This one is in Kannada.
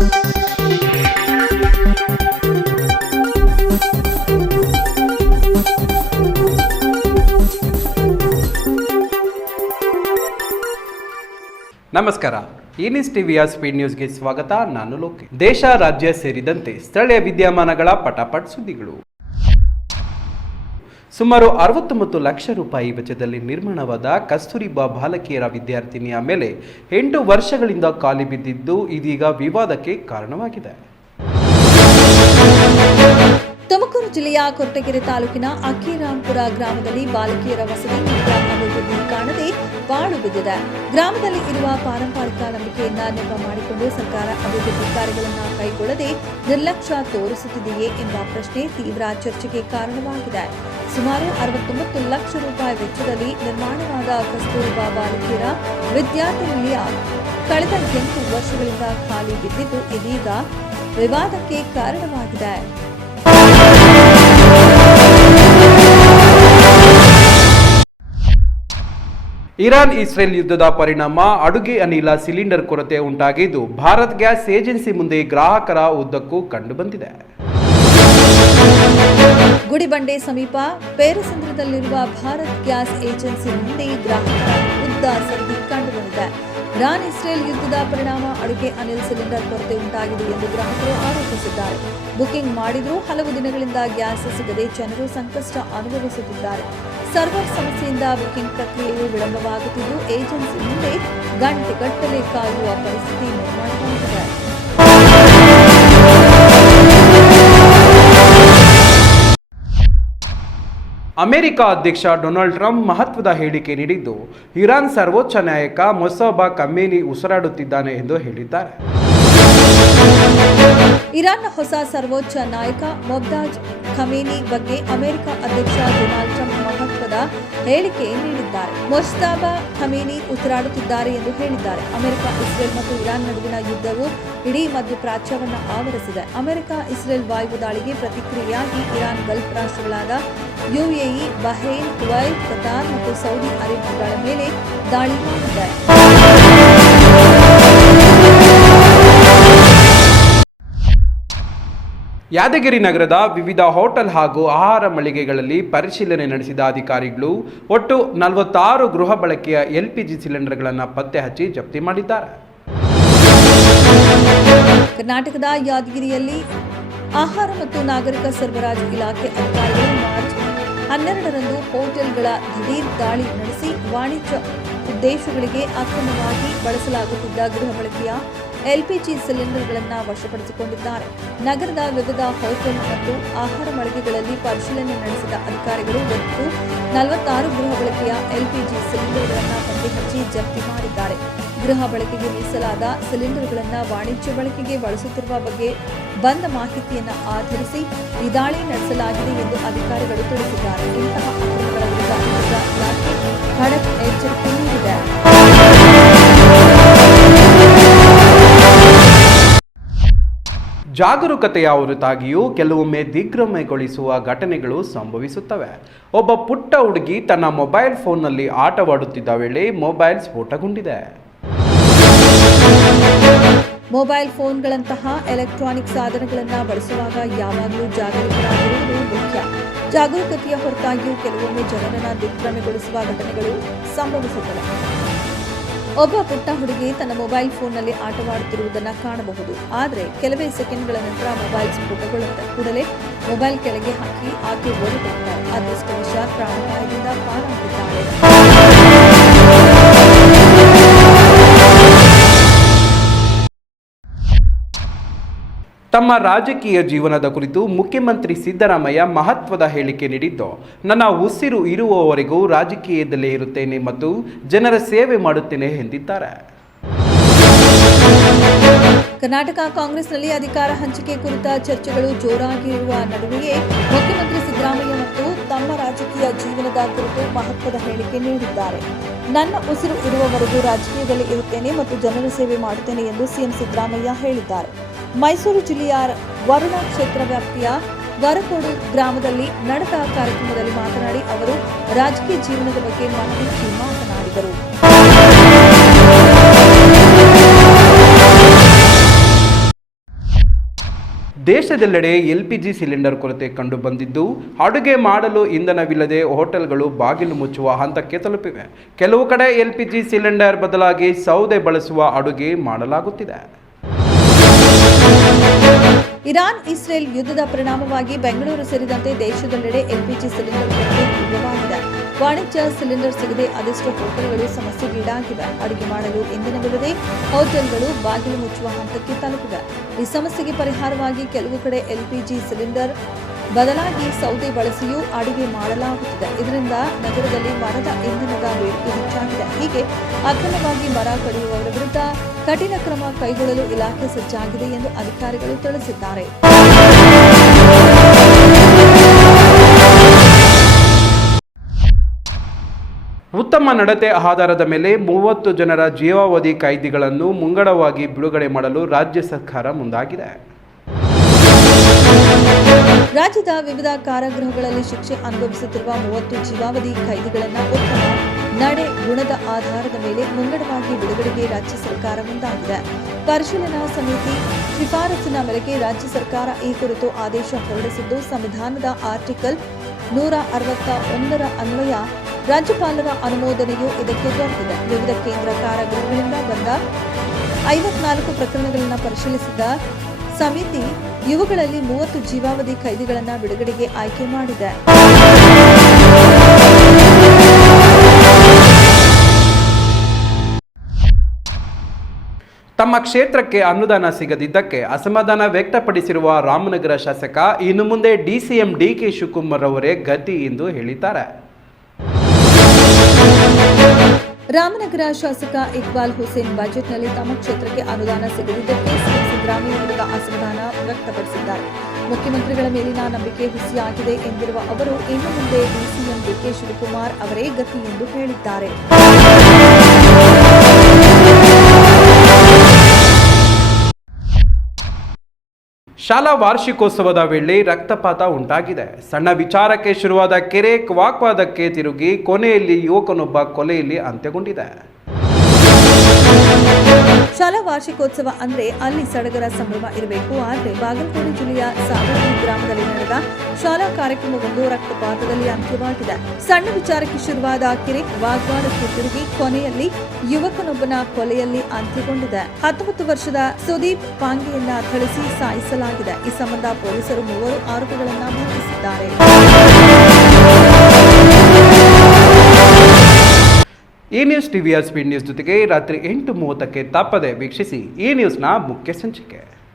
ನಮಸ್ಕಾರ. ಇನಿಸ್ ಟಿವಿಯ ಸ್ಪೀಡ್ ನ್ಯೂಸ್ಗೆ ಸ್ವಾಗತ. ನಾನು ಲೋಕಿ. ದೇಶ, ರಾಜ್ಯ ಸೇರಿದಂತೆ ಸ್ಥಳೀಯ ವಿದ್ಯಮಾನಗಳ ಪಟಾಪಟ್ ಸುದ್ದಿಗಳು. ಸುಮಾರು 69 ಲಕ್ಷ ರೂಪಾಯಿ ವೆಚ್ಚದಲ್ಲಿ ನಿರ್ಮಾಣವಾದ ಕಸ್ತೂರಿಬಾ ಬಾಲಕಿಯರ ವಿದ್ಯಾರ್ಥಿನಿಯ ಮೇಲೆ 8 ವರ್ಷಗಳಿಂದ ಖಾಲಿ ಬಿದ್ದಿದ್ದು ಇದೀಗ ವಿವಾದಕ್ಕೆ ಕಾರಣವಾಗಿದೆ. ತುಮಕೂರು ಜಿಲ್ಲೆಯ ಕೊರಟಗೆರೆ ತಾಲೂಕಿನ ಅಕ್ಕಿರಾಂಪುರ ಗ್ರಾಮದಲ್ಲಿ ಬಾಲಕಿಯರ ವಸತಿ ಅಭಿವೃದ್ಧಿ ಕಾಣದೆ ಪಾಳು ಬಿದ್ದಿದೆ. ಗ್ರಾಮದಲ್ಲಿ ಇರುವ ಪಾರಂಪರಿಕ ನಂಬಿಕೆಯನ್ನ ನೆಪ ಮಾಡಿಕೊಂಡು ಸರ್ಕಾರ ಅಭಿವೃದ್ಧಿ ಕಾರ್ಯಗಳನ್ನು ಕೈಗೊಳ್ಳದೆ ನಿರ್ಲಕ್ಷ್ಯ ತೋರಿಸುತ್ತಿದೆಯೇ ಎಂಬ ಪ್ರಶ್ನೆ ತೀವ್ರ ಚರ್ಚೆಗೆ ಕಾರಣವಾಗಿದೆ. ಸುಮಾರು 69 ಲಕ್ಷ ರೂಪಾಯಿ ವೆಚ್ಚದಲ್ಲಿ ನಿರ್ಮಾಣವಾದ ಕಸ್ತೂರಿಬಾ ಬಾಲಕಿಯರ ವಿದ್ಯಾರ್ಥಿನಿಯ ಕಳೆದ 8 ವರ್ಷಗಳಿಂದ ಖಾಲಿ ಬಿದ್ದಿದ್ದು ಇದೀಗ ವಿವಾದಕ್ಕೆ ಕಾರಣವಾಗಿದೆ. ಇರಾನ್ ಇಸ್ರೇಲ್ ಯುದ್ಧದ ಪರಿಣಾಮ ಅಡುಗೆ ಅನಿಲ ಸಿಲಿಂಡರ್ ಕೊರತೆ ಉಂಟಾಗಿದ್ದು ಭಾರತ್ ಗ್ಯಾಸ್ ಏಜೆನ್ಸಿ ಮುಂದೆ ಗ್ರಾಹಕರ ಉದ್ದಕ್ಕೂ ಕಂಡುಬಂದಿದೆ. ಗುಡಿಬಂಡೆ ಸಮೀಪ ಪೇರಸಂದ್ರದಲ್ಲಿರುವ ಭಾರತ್ ಗ್ಯಾಸ್ ಏಜೆನ್ಸಿ ಮುಂದೆ ಗ್ರಾಹಕರ ಉದ್ದ ಸರದಿ ಕಂಡುಬಂದಿದೆ. ಇರಾನ್ ಇಸ್ರೇಲ್ ಯುದ್ಧದ ಪರಿಣಾಮ ಅಡುಗೆ ಅನಿಲ ಸಿಲಿಂಡರ್ ಕೊರತೆ ಉಂಟಾಗಿದೆ ಎಂದು ಗ್ರಾಹಕರು ಆರೋಪಿಸಿದ್ದಾರೆ. ಬುಕಿಂಗ್ ಮಾಡಿದರೂ ಹಲವು ದಿನಗಳಿಂದ ಗ್ಯಾಸ್ ಸಿಗದೆ ಜನರು ಸಂಕಷ್ಟ ಅನುಭವಿಸುತ್ತಿದ್ದಾರೆ. ಸರ್ವರ್ ಸಮಸ್ಯೆಯಿಂದ ಬುಕಿಂಗ್ ಪ್ರಕ್ರಿಯೆಯು ವಿಳಂಬವಾಗುತ್ತಿದ್ದು ಏಜೆನ್ಸಿ ಮುಂದೆ ಗಂಟೆಗಟ್ಟಲೆ ಕಾಯುವ ಪರಿಸ್ಥಿತಿ ನಿರ್ಮಾಣವಾಗಿದೆ. ಅಮೆರಿಕ ಅಧ್ಯಕ್ಷ ಡೊನಾಲ್ಡ್ ಟ್ರಂಪ್ ಮಹತ್ವದ ಹೇಳಿಕೆ ನೀಡಿದ್ದು ಇರಾನ್ ಸರ್ವೋಚ್ಚ ನ್ಯಾಯಕ ಮೊಸಬಾ ಖಮೇನಿ ಉಸಿರಾಡುತ್ತಿದ್ದಾನೆ ಎಂದು ಹೇಳಿದ್ದಾರೆ. ಇರಾನ್ನ ಹೊಸ ಸರ್ವೋಚ್ಚ ನಾಯಕ ಮೊಹಮ್ಮದ್ ಖಮೇನಿ ಬಗ್ಗೆ ಅಮೆರಿಕ ಅಧ್ಯಕ್ಷ ಡೊನಾಲ್ಡ್ ಟ್ರಂಪ್ ಮಹತ್ವದ ಹೇಳಿಕೆ ನೀಡಿದ್ದಾರೆ. ಮೊಜ್ತಬಾ ಖಮೇನಿ ಉಸಿರಾಡುತ್ತಿದ್ದಾರೆ ಎಂದು ಹೇಳಿದ್ದಾರೆ. ಅಮೆರಿಕ, ಇಸ್ರೇಲ್ ಮತ್ತು ಇರಾನ್ ನಡುವಿನ ಯುದ್ಧವು ಇಡೀ ಮಧ್ಯಪ್ರಾಚ್ಯವನ್ನು ಆವರಿಸಿದೆ. ಅಮೆರಿಕ ಇಸ್ರೇಲ್ ವಾಯು ದಾಳಿಗೆ ಪ್ರತಿಕ್ರಿಯೆಯಾಗಿ ಇರಾನ್ ಗಲ್ಫ್ ರಾಷ್ಟ್ರಗಳಾದ ಯುಎಇ, ಬಹ್ರೇನ್, ಕುವೈತ್, ಕತಾರ್ ಮತ್ತು ಸೌದಿ ಅರೇಬಿಯಾಗಳ ಮೇಲೆ ದಾಳಿ ಮಾಡಿದೆ. ಯಾದಗಿರಿ ನಗರದ ವಿವಿಧ ಹೋಟೆಲ್ ಹಾಗೂ ಆಹಾರ ಮಳಿಗೆಗಳಲ್ಲಿ ಪರಿಶೀಲನೆ ನಡೆಸಿದ ಅಧಿಕಾರಿಗಳು ಒಟ್ಟು 46 ಗೃಹ ಬಳಕೆಯ ಎಲ್ಪಿಜಿ ಸಿಲಿಂಡರ್ಗಳನ್ನು ಪತ್ತೆ ಹಚ್ಚಿ ಜಪ್ತಿ ಮಾಡಿದ್ದಾರೆ. ಕರ್ನಾಟಕದ ಯಾದಗಿರಿಯಲ್ಲಿ ಆಹಾರ ಮತ್ತು ನಾಗರಿಕ ಸರಬರಾಜು ಇಲಾಖೆ ಅಧಿಕಾರಿಗಳು ಮಾರ್ಚ್ 12ರಂದು ಹೋಟೆಲ್ಗಳ ದಿಢೀರ್ ದಾಳಿ ನಡೆಸಿ ವಾಣಿಜ್ಯ ಉದ್ದೇಶಗಳಿಗೆ ಅಕ್ರಮವಾಗಿ ಬಳಸಲಾಗುತ್ತಿದ್ದ ಗೃಹ ಬಳಕೆಯ ಎಲ್ಪಿಜಿ ಸಿಲಿಂಡರ್ಗಳನ್ನು ವಶಪಡಿಸಿಕೊಂಡಿದ್ದಾರೆ. ನಗರದ ವಿವಿಧ ಹೋಟೆಲ್ ಮತ್ತು ಆಹಾರ ಮಳಿಗೆಗಳಲ್ಲಿ ಪರಿಶೀಲನೆ ನಡೆಸಿದ ಅಧಿಕಾರಿಗಳು ಒಟ್ಟು 46 ಗೃಹ ಬಳಕೆಯ ಎಲ್ಪಿಜಿ ಸಿಲಿಂಡರ್ಗಳನ್ನು ಪತ್ತೆ ಹಚ್ಚಿ ಜಪ್ತಿ ಮಾಡಿದ್ದಾರೆ. ಗೃಹ ಬಳಕೆಗೆ ಮೀಸಲಾದ ಸಿಲಿಂಡರ್ಗಳನ್ನು ವಾಣಿಜ್ಯ ಬಳಕೆಗೆ ಬಳಸುತ್ತಿರುವ ಬಗ್ಗೆ ಬಂದ ಮಾಹಿತಿಯನ್ನು ಆಧರಿಸಿ ಈ ದಾಳಿ ನಡೆಸಲಾಗಿದೆ ಎಂದು ಅಧಿಕಾರಿಗಳು ತಿಳಿಸಿದ್ದಾರೆ. ಇಂತಹ ಅಕ್ರಮಗಳ ವಿರುದ್ಧ ಇಲಾಖೆ ಖಡಕ್ ಎಚ್ಚರಿಕೆ ನೀಡಿದೆ. ಜಾಗರೂಕತೆಯ ಹೊರತಾಗಿಯೂ ಕೆಲವೊಮ್ಮೆ ದಿಗ್ಭ್ರಮೆಗೊಳಿಸುವ ಘಟನೆಗಳು ಸಂಭವಿಸುತ್ತವೆ. ಒಬ್ಬ ಪುಟ್ಟ ಹುಡುಗಿ ತನ್ನ ಮೊಬೈಲ್ ಫೋನ್ನಲ್ಲಿ ಆಟವಾಡುತ್ತಿದ್ದ ವೇಳೆ ಮೊಬೈಲ್ ಸ್ಫೋಟಗೊಂಡಿದೆ. ಮೊಬೈಲ್ ಫೋನ್ಗಳಂತಹ ಎಲೆಕ್ಟ್ರಾನಿಕ್ ಸಾಧನಗಳನ್ನು ಬಳಸುವಾಗ ಯಾವಾಗಲೂ ಜಾಗರೂಕರಾಗಿರುವುದು ಮುಖ್ಯ. ಜಾಗರೂಕತೆಯ ಹೊರತಾಗಿಯೂ ಕೆಲವೊಮ್ಮೆ ಜನರನ್ನು ದಿಗ್ಭ್ರಮೆಗೊಳಿಸುವ ಘಟನೆಗಳು ಸಂಭವಿಸುತ್ತವೆ. ಒಬ್ಬ ಪುಟ್ಟ ಹುಡುಗಿ ತನ್ನ ಮೊಬೈಲ್ ಫೋನ್ನಲ್ಲಿ ಆಟವಾಡುತ್ತಿರುವುದನ್ನು ಕಾಣಬಹುದು. ಆದರೆ ಕೆಲವೇ ಸೆಕೆಂಡ್ಗಳ ನಂತರ ಮೊಬೈಲ್ ಸ್ಫೋಟಗೊಳ್ಳುತ್ತೆ. ಕೂಡಲೇ ಮೊಬೈಲ್ ಕೆಳಗೆ ಹಾಕಿ ಆಕೆ ಓಡಿಬಿಡುತ್ತಾರೆ. ಅದೃಷ್ಟವಶಾತ್ ಪ್ರಾಣಾಪಾಯದಿಂದ ಪಾರಾಗಿದ್ದಾಳೆ. ತಮ್ಮ ರಾಜಕೀಯ ಜೀವನದ ಕುರಿತು ಮುಖ್ಯಮಂತ್ರಿ ಸಿದ್ದರಾಮಯ್ಯ ಮಹತ್ವದ ಹೇಳಿಕೆ ನೀಡಿದ್ದು, ನನ್ನ ಉಸಿರು ಇರುವವರೆಗೂ ರಾಜಕೀಯದಲ್ಲೇ ಇರುತ್ತೇನೆ ಮತ್ತು ಜನರ ಸೇವೆ ಮಾಡುತ್ತೇನೆ ಎಂದಿದ್ದಾರೆ. ಕರ್ನಾಟಕ ಕಾಂಗ್ರೆಸ್ನಲ್ಲಿ ಅಧಿಕಾರ ಹಂಚಿಕೆ ಕುರಿತ ಚರ್ಚೆಗಳು ಜೋರಾಗಿರುವ ನಡುವೆಯೇ ಮುಖ್ಯಮಂತ್ರಿ ಸಿದ್ದರಾಮಯ್ಯ ಮತ್ತು ತಮ್ಮ ರಾಜಕೀಯ ಜೀವನದ ಕುರಿತು ಮಹತ್ವದ ಹೇಳಿಕೆ ನೀಡಿದ್ದಾರೆ. ನನ್ನ ಉಸಿರು ಇರುವವರೆಗೂ ರಾಜಕೀಯದಲ್ಲಿ ಇರುತ್ತೇನೆ ಮತ್ತು ಜನರ ಸೇವೆ ಮಾಡುತ್ತೇನೆ ಎಂದು ಸಿಎಂ ಸಿದ್ದರಾಮಯ್ಯ ಹೇಳಿದ್ದಾರೆ. ಮೈಸೂರು ಜಿಲ್ಲೆಯ ವರುಣ ಕ್ಷೇತ್ರ ವ್ಯಾಪ್ತಿಯ ವರಕೋಡು ಗ್ರಾಮದಲ್ಲಿ ನಡೆದ ಕಾರ್ಯಕ್ರಮದಲ್ಲಿ ಮಾತನಾಡಿ ಅವರು ರಾಜಕೀಯ ಜೀವನದ ಬಗ್ಗೆ ಮಾತನಾಡಿದರು. ದೇಶದೆಲ್ಲೆಡೆ ಎಲ್ಪಿಜಿ ಸಿಲಿಂಡರ್ ಕೊರತೆ ಕಂಡು ಬಂದಿದ್ದು ಅಡುಗೆ ಮಾಡಲು ಇಂಧನವಿಲ್ಲದೆ ಹೋಟೆಲ್ಗಳು ಬಾಗಿಲು ಮುಚ್ಚುವ ಹಂತಕ್ಕೆ ತಲುಪಿವೆ. ಕೆಲವು ಕಡೆ ಎಲ್ಪಿಜಿ ಸಿಲಿಂಡರ್ ಬದಲಾಗಿ ಸೌದೆ ಬಳಸುವ ಅಡುಗೆ ಮಾಡಲಾಗುತ್ತಿದೆ. ಇರಾನ್ ಇಸ್ರೇಲ್ ಯುದ್ಧದ ಪರಿಣಾಮವಾಗಿ ಬೆಂಗಳೂರು ಸೇರಿದಂತೆ ದೇಶದೆಲ್ಲೆಡೆ ಎಲ್ಪಿಜಿ ಸಿಲಿಂಡರ್ ಕೊರತೆ ತೀವ್ರವಾಗಿದೆ. ವಾಣಿಜ್ಯ ಸಿಲಿಂಡರ್ ಸಿಗದೆ ಅದೆಷ್ಟೋ ಹೋಟೆಲ್ಗಳು ಸಮಸ್ಯೆಗೀಡಾಗಿವೆ. ಅಡುಗೆ ಮಾಡಲು ಇಂಧನವಿಲ್ಲದೆ ಹೋಟೆಲ್ಗಳು ಬಾಗಿಲು ಮುಚ್ಚುವ ಹಂತಕ್ಕೆ ತಲುಪಿವೆ. ಈ ಸಮಸ್ಯೆಗೆ ಪರಿಹಾರವಾಗಿ ಕೆಲವು ಕಡೆ ಎಲ್ಪಿಜಿ ಸಿಲಿಂಡರ್ ಬದಲಾಗಿ ಸೌದೆ ಬಳಸಿಯೂ ಅಡುಗೆ ಮಾಡಲಾಗುತ್ತಿದೆ. ಇದರಿಂದ ನಗರದಲ್ಲಿ ಮರದ ಇಂಧನದ ಬೇಡಿಕೆ ಹೆಚ್ಚಾಗಿದೆ. ಹೀಗೆ ಅಕ್ರಮವಾಗಿ ಮರ ಕಡಿಯುವವರ ವಿರುದ್ಧ ಕಠಿಣ ಕ್ರಮ ಕೈಗೊಳ್ಳಲು ಇಲಾಖೆ ಸಜ್ಜಾಗಿದೆ ಎಂದು ಅಧಿಕಾರಿಗಳು ತಿಳಿಸಿದ್ದಾರೆ. ಉತ್ತಮ ನಡತೆ ಆಧಾರದ ಮೇಲೆ 30 ಜನರ ಜೀವಾವಧಿ ಕೈದಿಗಳನ್ನು ಮುಂಗಡವಾಗಿ ಬಿಡುಗಡೆ ಮಾಡಲು ರಾಜ್ಯ ಸರ್ಕಾರ ಮುಂದಾಗಿದೆ. ರಾಜ್ಯದ ವಿವಿಧ ಕಾರಾಗೃಹಗಳಲ್ಲಿ ಶಿಕ್ಷೆ ಅನುಭವಿಸುತ್ತಿರುವ 30 ಜೀವಾವಧಿ ಕೈದಿಗಳನ್ನು ಉತ್ತಮ ನಡೆ ಗುಣದ ಆಧಾರದ ಮೇಲೆ ಮುಂಗಡವಾಗಿ ಬಿಡುಗಡೆಗೆ ರಾಜ್ಯ ಸರ್ಕಾರ ಮುಂದಾಗಿದೆ. ಪರಿಶೀಲನಾ ಸಮಿತಿ ಶಿಫಾರಸಿನ ಮೇರೆಗೆ ರಾಜ್ಯ ಸರ್ಕಾರ ಈ ಕುರಿತು ಆದೇಶ ಹೊರಡಿಸಿದ್ದು, ಸಂವಿಧಾನದ ಆರ್ಟಿಕಲ್ 161 ಅನ್ವಯ ರಾಜ್ಯಪಾಲರ ಅನುಮೋದನೆಯು ಇದಕ್ಕೆ ದೊರೆತಿದೆ. ವಿವಿಧ ಕೇಂದ್ರ ಕಾರಾಗೃಹಗಳಿಂದ ಬಂದ 54 ಪ್ರಕರಣಗಳನ್ನು ಪರಿಶೀಲಿಸಿದ ಸಮಿತಿ ಇವುಗಳಲ್ಲಿ 30 ಜೀವಾವಧಿ ಕೈದಿಗಳನ್ನು ಬಿಡುಗಡೆಗೆ ಆಯ್ಕೆ ಮಾಡಿದೆ. ತಮ್ಮ ಕ್ಷೇತ್ರಕ್ಕೆ ಅನುದಾನ ಸಿಗದಿದ್ದಕ್ಕೆ ಅಸಮಾಧಾನ ವ್ಯಕ್ತಪಡಿಸಿರುವ ರಾಮನಗರ ಶಾಸಕ ಇನ್ನು ಮುಂದೆ ಡಿಸಿಎಂ ಡಿಕೆ ಶಿವಕುಮಾರ್ ಅವರೇ ಗತಿ ಎಂದು ಹೇಳಿದ್ದಾರೆ. ರಾಮನಗರ ಶಾಸಕ ಇಕ್ಬಾಲ್ ಹುಸೇನ್ ಬಜೆಟ್ನಲ್ಲಿ ತಮ್ಮ ಕ್ಷೇತ್ರಕ್ಕೆ ಅನುದಾನ ಸಿಗದಿದ್ದಕ್ಕೆ ಸಿಎಂ ಸಿದ್ದರಾಮಯ್ಯ ವಿರುದ್ಧ ಅಸಮಾಧಾನ ವ್ಯಕ್ತಪಡಿಸಿದ್ದಾರೆ. ಮುಖ್ಯಮಂತ್ರಿಗಳ ಮೇಲಿನ ನಂಬಿಕೆ ಹುಸಿಯಾಗಿದೆ ಎಂದಿರುವ ಅವರು ಇನ್ನು ಮುಂದೆ ಡಿಸಿಎಂ ಡಿಕೆ ಶಿವಕುಮಾರ್ ಅವರೇ ಗತಿ ಎಂದು ಹೇಳಿದ್ದಾರೆ. ಶಾಲಾ ವಾರ್ಷಿಕೋತ್ಸವದ ವೇಳೆ ರಕ್ತಪಾತ ಉಂಟಾಗಿದೆ. ಸಣ್ಣ ವಿಚಾರಕ್ಕೆ ಶುರುವಾದ ಕೆರೆ ವಾಗ್ವಾದಕ್ಕೆ ತಿರುಗಿ ಕೊನೆಯಲ್ಲಿ ಯುವಕನೊಬ್ಬ ಕೊಲೆಯಲ್ಲಿ ಅಂತ್ಯಗೊಂಡಿದೆ. ಶಾಲಾ ವಾರ್ಷಿಕೋತ್ಸವ ಅಂದ್ರೆ ಅಲ್ಲಿ ಸಡಗರ ಸಂಭ್ರಮ ಇರಬೇಕು. ಆದರೆ ಬಾಗಲಕೋಟೆ ಜಿಲ್ಲೆಯ ಸಾಗರಗಿ ಗ್ರಾಮದಲ್ಲಿ ನಡೆದ ಶಾಲಾ ಕಾರ್ಯಕ್ರಮವೊಂದು ರಕ್ತಪಾತದಲ್ಲಿ ಅಂತ್ಯವಾಗಿದೆ. ಸಣ್ಣ ವಿಚಾರಕ್ಕೆ ಶುರುವಾದ ಕಿರಿಕ್ ವಾಗ್ವಾದಕ್ಕೆ ತಿರುಗಿ ಕೊನೆಯಲ್ಲಿ ಯುವಕನೊಬ್ಬನ ಕೊಲೆಯಲ್ಲಿ ಅಂತ್ಯಗೊಂಡಿದೆ. 19 ವರ್ಷದ ಸುದೀಪ್ ಪಾಂಗೆಯನ್ನ ಥಳಿಸಿ ಸಾಯಿಸಲಾಗಿದೆ. ಈ ಸಂಬಂಧ ಪೊಲೀಸರು 3 ಆರೋಪಿಗಳನ್ನ ಬಂಧಿಸಿದ್ದಾರೆ. ಈ ನ್ಯೂಸ್ ಟಿವಿಯ ಸ್ಪೀಡ್ ನ್ಯೂಸ್ ಜೊತೆಗೆ ರಾತ್ರಿ 8:30ಕ್ಕೆ ತಪ್ಪದೆ ವೀಕ್ಷಿಸಿ ಈ ನ್ಯೂಸ್ನ ಮುಖ್ಯ ಸಂಚಿಕೆ.